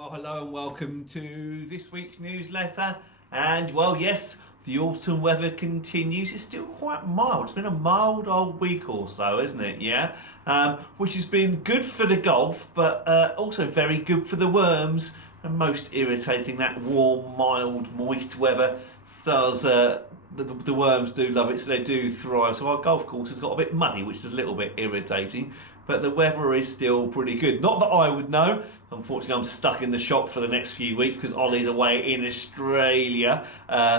Well, hello and welcome to this week's newsletter. And well, yes, the autumn weather continues. It's still quite mild. It's been a mild old week or so, isn't it? Yeah, which has been good for the golf, but also very good for the worms. And most irritating, that warm, mild, moist weather does. The worms do love it, so they do thrive. So our golf course has got a bit muddy, which is a little bit irritating. But the weather is still pretty good. Not that I would know. Unfortunately, I'm stuck in the shop for the next few weeks because Ollie's away in Australia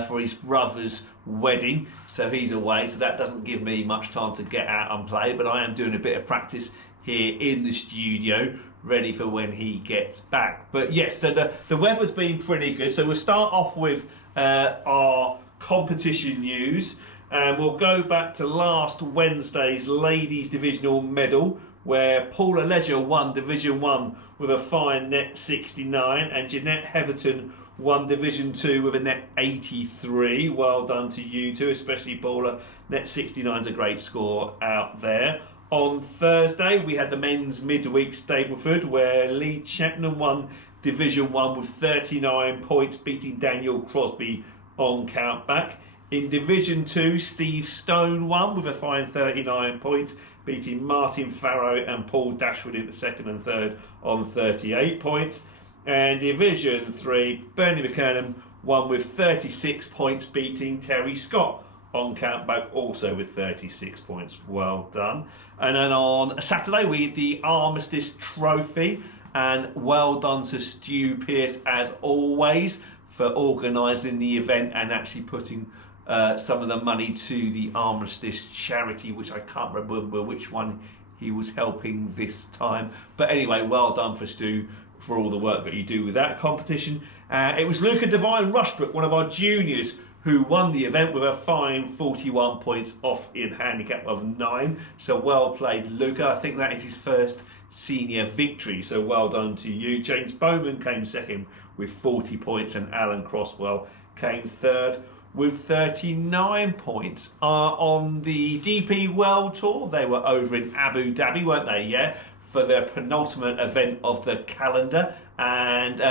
for his brother's wedding. So he's away, so that doesn't give me much time to get out and play. But I am doing a bit of practice here in the studio, ready for when he gets back. But yes, so the weather's been pretty good. So we'll start off with our competition news. And we'll go back to last Wednesday's Ladies Divisional Medal, where Paula Ledger won Division 1 with a fine net 69 and Jeanette Heatherton won Division 2 with a net 83. Well done to you two, especially Paula. Net 69 is a great score out there. On Thursday we had the men's midweek Stableford, where Lee Cheltenham won Division 1 with 39 points, beating Daniel Crosby on countback. In Division 2, Steve Stone won with a fine 39 points, beating Martin Farrow and Paul Dashwood in the second and third on 38 points. And Division 3, Bernie McKernan won with 36 points, beating Terry Scott on countback, also with 36 points. Well done. And then on Saturday, we had the Armistice Trophy, and well done to Stu Pearce, as always, for organising the event and actually putting some of the money to the Armistice charity, which I can't remember which one he was helping this time. But anyway, well done for Stu for all the work that you do with that competition. It was Luca Devine Rushbrook, one of our juniors, who won the event with a fine 41 points off in handicap of 9. So well played, Luca. I think that is his first senior victory, so well done to you. James Bowman came second with 40 points and Alan Crosswell came third with 39 points. On the DP World Tour, they were over in Abu Dhabi, weren't they? Yeah, for their penultimate event of the calendar. And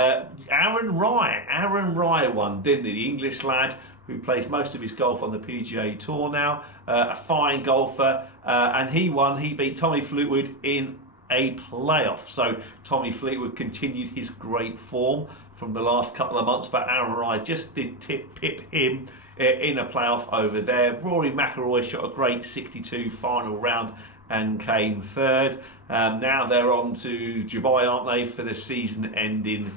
Aaron Rye won, didn't he? The English lad who plays most of his golf on the PGA Tour now. A fine golfer, and he won. He beat Tommy Fleetwood in a playoff. So Tommy Fleetwood continued his great form from the last couple of months, but Aaron Rye just did pip him in a playoff over there. Rory McIlroy shot a great 62 final round and came third. Now they're on to Dubai, aren't they, for the season-ending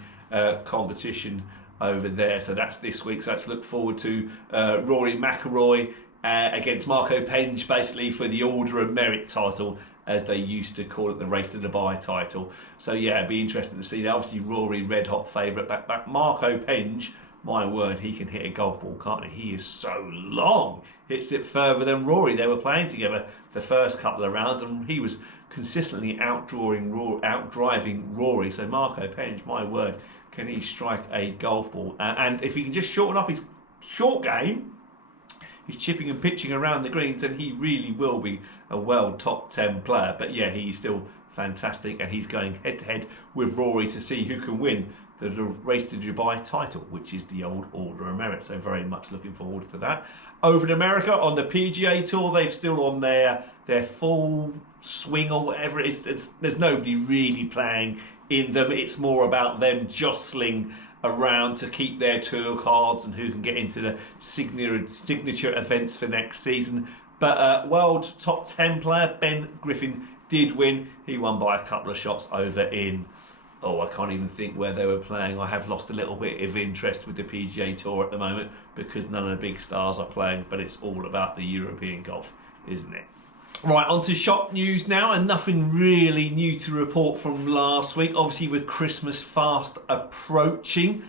competition over there. So that's this week. So let's look forward to Rory McIlroy against Marco Penge, basically for the Order of Merit title, as they used to call it, the Race to Dubai title. So yeah, it'd be interesting to see that. Obviously Rory, red hot favourite back. Marco Penge, my word, he can hit a golf ball, can't he? He is so long. Hits it further than Rory. They were playing together the first couple of rounds and he was consistently outdriving Rory. So Marco Penge, my word, can he strike a golf ball? And if he can just shorten up his short game, he's chipping and pitching around the greens, and he really will be a world top 10 player. But yeah, he's still fantastic, and he's going head to head with Rory to see who can win the Race to Dubai title, which is the old Order of Merit. So very much looking forward to that. Over in America on the PGA Tour, they've still on their full swing or whatever it is. There's nobody really playing in them. It's more about them jostling around to keep their tour cards and who can get into the signature events for next season. But world top 10 player Ben Griffin did win. He won by a couple of shots over in, I can't even think where they were playing. I have lost a little bit of interest with the PGA Tour at the moment because none of the big stars are playing, but it's all about the European golf, isn't it? Right, on to shop news now, and nothing really new to report from last week. Obviously, with Christmas fast approaching,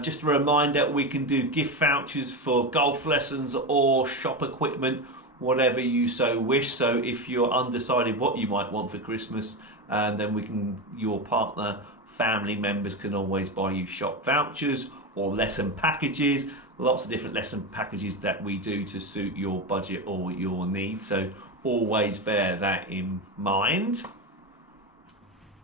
just a reminder, we can do gift vouchers for golf lessons or shop equipment, whatever you so wish. So if you're undecided what you might want for Christmas, then your partner, family members can always buy you shop vouchers or lesson packages. Lots of different lesson packages that we do to suit your budget or your needs. So always bear that in mind.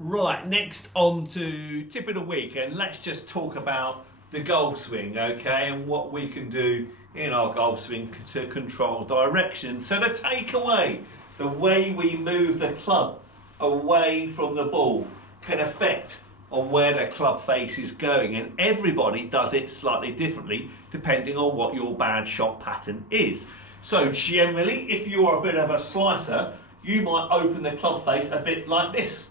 Right, next on to tip of the week, and let's just talk about the golf swing, okay, and what we can do in our golf swing to control direction. So the takeaway, the way we move the club away from the ball can affect on where the club face is going, and everybody does it slightly differently depending on what your bad shot pattern is. So generally, if you're a bit of a slicer, you might open the club face a bit like this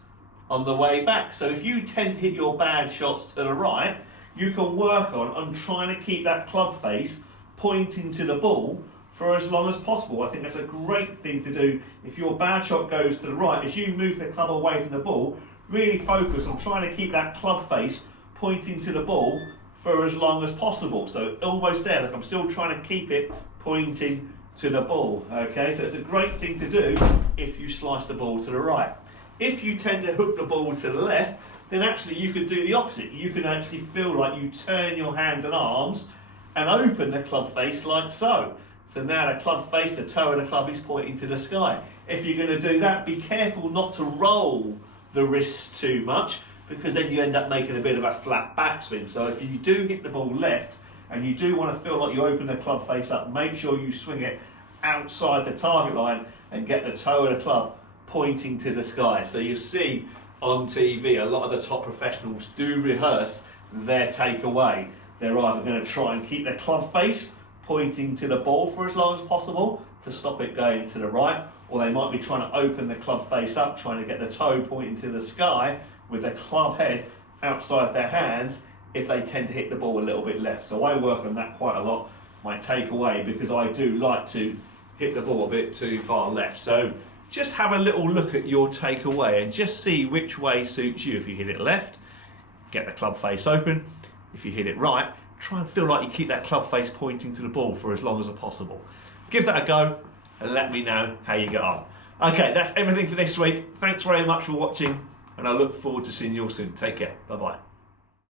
on the way back. So if you tend to hit your bad shots to the right, you can work on trying to keep that club face pointing to the ball for as long as possible. I think that's a great thing to do. If your bad shot goes to the right, as you move the club away from the ball, really focus on trying to keep that club face pointing to the ball for as long as possible. So almost there, like I'm still trying to keep it pointing to the ball. Okay, so it's a great thing to do if you slice the ball to the right. If you tend to hook the ball to the left, then actually you could do the opposite. You can actually feel like you turn your hands and arms and open the club face like so. So now the club face, the toe of the club is pointing to the sky. If you're going to do that, be careful not to roll the wrists too much, because then you end up making a bit of a flat backswing. So if you do hit the ball left and you do want to feel like you open the club face up, make sure you swing it outside the target line and get the toe of the club pointing to the sky. So you see on TV a lot of the top professionals do rehearse their takeaway. They're either going to try and keep their club face pointing to the ball for as long as possible to stop it going to the right, or they might be trying to open the club face up, trying to get the toe pointing to the sky with the club head outside their hands if they tend to hit the ball a little bit left. So I work on that quite a lot, my takeaway, because I do like to hit the ball a bit too far left. So just have a little look at your takeaway and just see which way suits you. If you hit it left, get the club face open. If you hit it right, try and feel like you keep that club face pointing to the ball for as long as possible. Give that a go and let me know how you get on. Okay, that's everything for this week. Thanks very much for watching, and I look forward to seeing you all soon. Take care. Bye-bye.